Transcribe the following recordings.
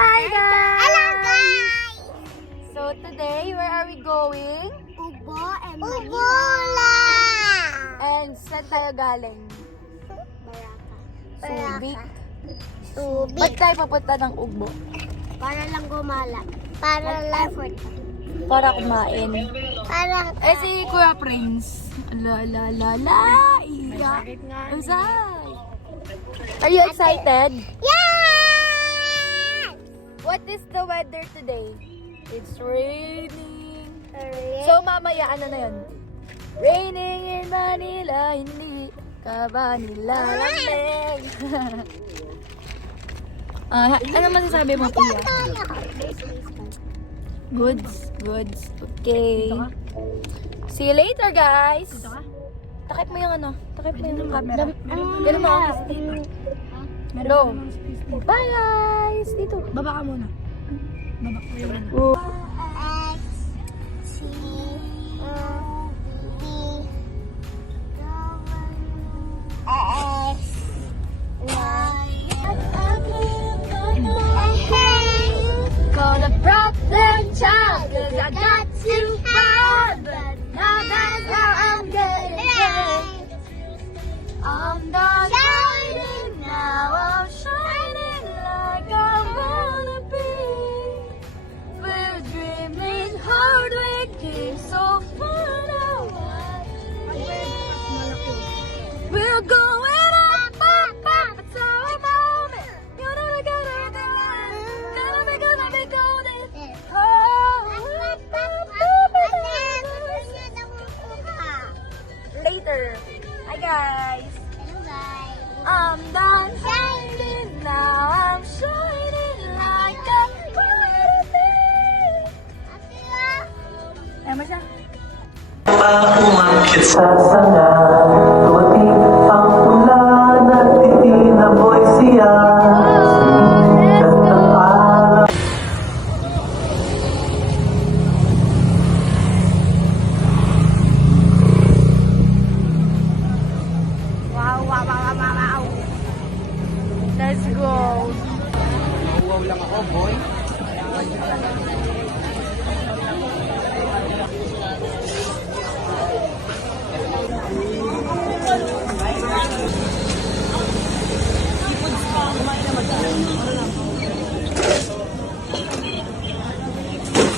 Hi guys! Hello guys! So today, where are we going? Ubo and Ubula! And saan tayo galing? Subic. Ba't tayo papunta ng Ugbo? Para lang gumala. Para lang effort. Para kumain. Para Eh si Kuya Prince. La la la la. Iya. Ang say. Are you excited? yeah! What is the weather today? It's raining. So mamaya ano na yun? Raining in Manila, hindi ka ba nilalamig? Ano masasabi mo, Pia? Goods, goods. Okay. See you later, guys. Takip mo yung ano? Takip mo yung camera. Ganun mo. Hello. Bye, guys. Dito. Baba ka muna. Baba ko yung ano. Call a problem child, 'cause I got too hard, but now that's how I'm getting. I'm done shining now, I'm shining like I wanna be. We're dreaming hard, we came so far now. We're going up, up, up, it's our moment. You know we gotta do it, gonna be golden. Later. Hi guys. I'm done shining now, I'm shining like a Emma siya. Umakit sa sanga, tuwati ang ulan at itinaboy siya. Wow, wow, wow, wow, wow. Let's go. Wow lang ako, boy.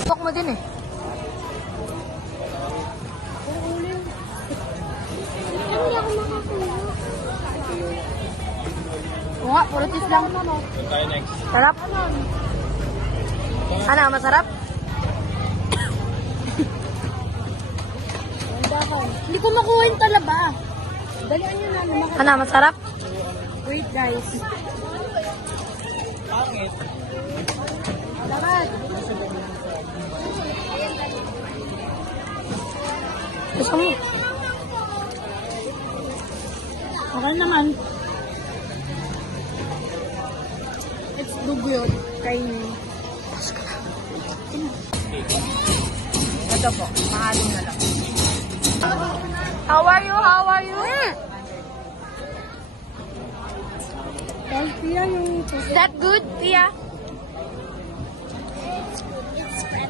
Tok mo din eh. Oo nga, puro cheese lang. Sarap. Ano, masarap? Hindi ko makuha yung talaba. Dalian nyo na naman. Ano, masarap? Wait guys. Dapat. Gusto mo? Okay naman. It's dugyot. Kainin. Ito po, mahaling na lang. How are you? How are you? Healthy yan yung... Is that good, Pia?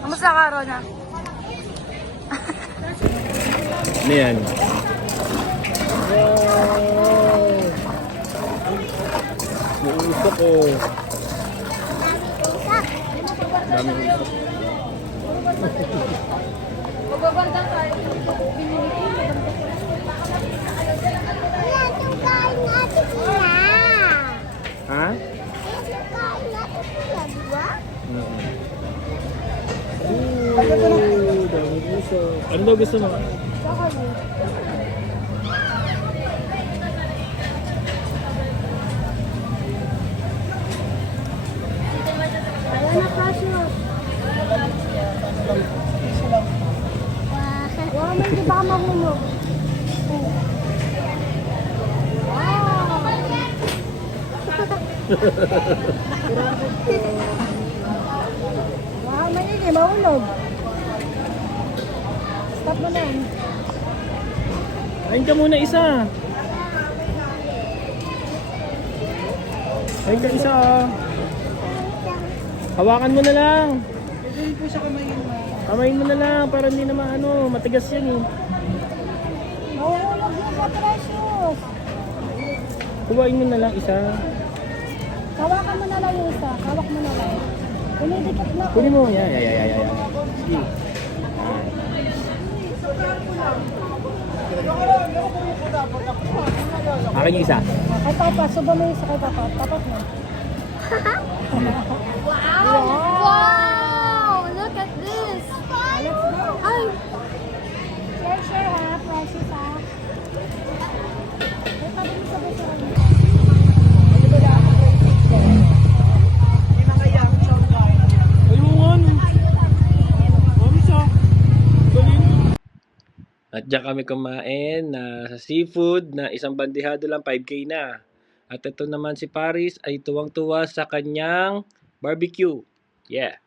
Kamusta ka, Rona? Ano yan? Wow! Uusok ko. Dami usok. Magbabandang tayo. Ha? Dami usok. Ano daw gusto mo? Wow, may di ba mahulog? Wow, may hindi mahulog. Stop mo na. Kain ka muna isa. Kain ka isa. Hawakan mo na lang. Pwede po siya kamayin mo. Kamayin mo na lang para hindi na maano, matigas yan eh. Mahulog yun sa precious. Kuhain mo na lang isa. Hawakan mo na lang yung isa. Hawak mo na lang. Dumidikit na. Kunin mo. Yan. Sige. Akin yung isa. Kay Papa, suba mo yung isa kay Papa. Tapat mo. Wow! Look at this! Ay! Share ha, precious ha. Ay, tabi mo sabay sa kanya. Ayungan. At diyan kami kumain na sa seafood na isang bandihado lang 5K na. At ito naman si Paris ay tuwang-tuwa sa kanyang barbecue. Yeah.